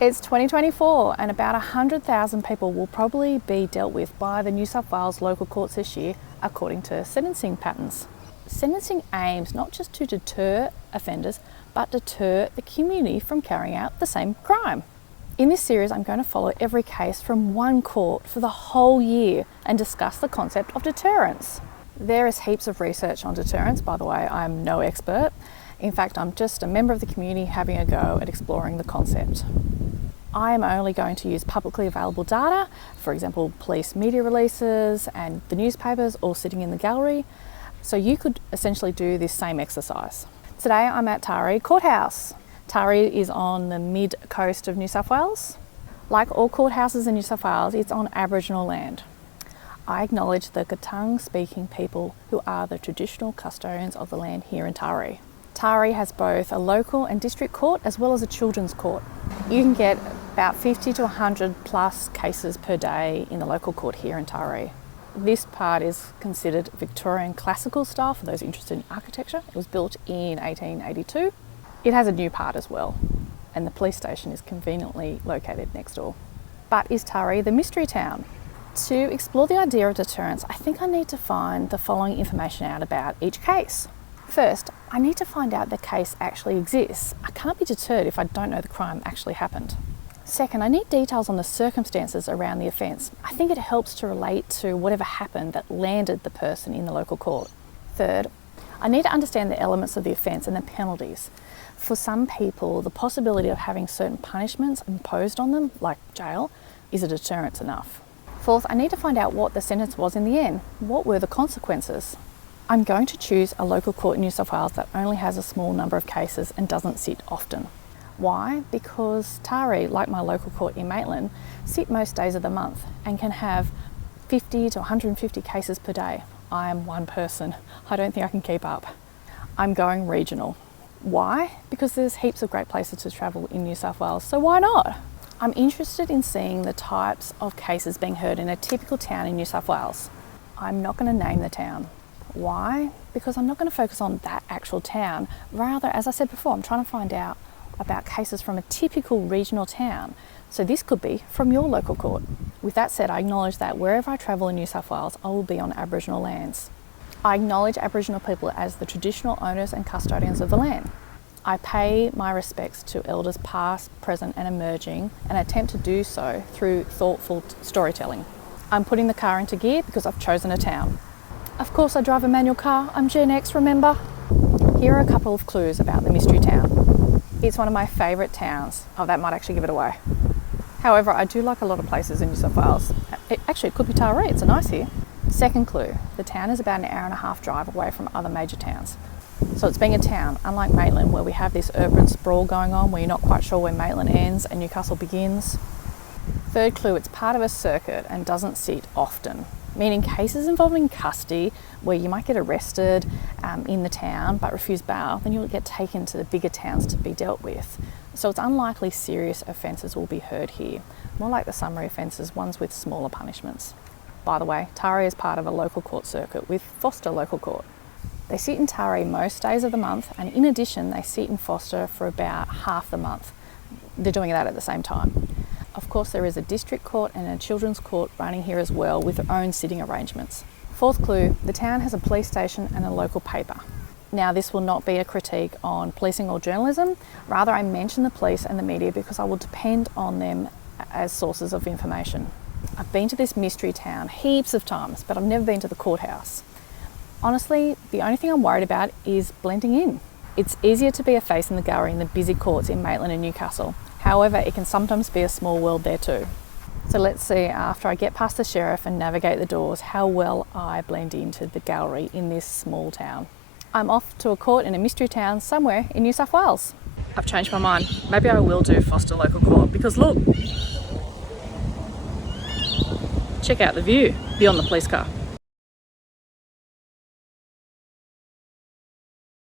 It's 2024 and about 100,000 people will probably be dealt with by the New South Wales local courts this year, according to sentencing patterns. Sentencing aims not just to deter offenders, but deter the community from carrying out the same crime. In this series, I'm going to follow every case from one court for the whole year and discuss the concept of deterrence. There is heaps of research on deterrence, by the way. I'm no expert. In fact, I'm just a member of the community having a go at exploring the concept. I am only going to use publicly available data, for example, police media releases and the newspapers all sitting in the gallery. So you could essentially do this same exercise. Today I'm at Taree Courthouse. Taree is on the mid-coast of New South Wales. Like all courthouses in New South Wales, it's on Aboriginal land. I acknowledge the Gatung-speaking people who are the traditional custodians of the land here in Taree. Taree has both a local and district court as well as a children's court. You can get about 50 to 100 plus cases per day in the local court here in Taree. This part is considered Victorian classical style for those interested in architecture. It was built in 1882. It has a new part as well, and the police station is conveniently located next door. But is Taree the mystery town? To explore the idea of deterrence, I think I need to find the following information out about each case. First, I need to find out the case actually exists. I can't be deterred if I don't know the crime actually happened. Second, I need details on the circumstances around the offence. I think it helps to relate to whatever happened that landed the person in the local court. Third, I need to understand the elements of the offence and the penalties. For some people, the possibility of having certain punishments imposed on them, like jail, is a deterrence enough. Fourth, I need to find out what the sentence was in the end. What were the consequences? I'm going to choose a local court in New South Wales that only has a small number of cases and doesn't sit often. Why? Because Taree, like my local court in Maitland, sit most days of the month and can have 50 to 150 cases per day. I am one person. I don't think I can keep up. I'm going regional. Why? Because there's heaps of great places to travel in New South Wales, so why not? I'm interested in seeing the types of cases being heard in a typical town in New South Wales. I'm not going to name the town. Why? Because I'm not going to focus on that actual town. Rather, as I said before, I'm trying to find out about cases from a typical regional town. So this could be from your local court. With that said, I acknowledge that wherever I travel in New South Wales, I will be on Aboriginal lands. I acknowledge Aboriginal people as the traditional owners and custodians of the land. I pay my respects to elders past, present and emerging, and attempt to do so through thoughtful storytelling. I'm putting the car into gear because I've chosen a town. Of course I drive a manual car, I'm Gen X, remember? Here are a couple of clues about the mystery town. It's one of my favourite towns. Oh, that might actually give it away. However, I do like a lot of places in New South Wales. It could be Taree, it's nice here. Second clue, the town is about an hour and a half drive away from other major towns. So it's being a town, unlike Maitland, where we have this urban sprawl going on where you're not quite sure where Maitland ends and Newcastle begins. Third clue, it's part of a circuit and doesn't sit often, meaning cases involving custody where you might get arrested in the town but refuse bail, then you'll get taken to the bigger towns to be dealt with. So it's unlikely serious offences will be heard here, more like the summary offences, ones with smaller punishments. By the way, Taree is part of a local court circuit with Foster Local Court. They sit in Taree most days of the month, and in addition they sit in Foster for about half the month. They're doing that at the same time. Of course, there is a district court and a children's court running here as well with their own sitting arrangements. Fourth clue, the town has a police station and a local paper. Now, this will not be a critique on policing or journalism. Rather, I mention the police and the media because I will depend on them as sources of information. I've been to this mystery town heaps of times, but I've never been to the courthouse. Honestly, the only thing I'm worried about is blending in. It's easier to be a face in the gallery in the busy courts in Maitland and Newcastle. However, it can sometimes be a small world there too. So let's see, after I get past the sheriff and navigate the doors, how well I blend into the gallery in this small town. I'm off to a court in a mystery town somewhere in New South Wales. I've changed my mind. Maybe I will do Foster Local Court because look, check out the view beyond the police car.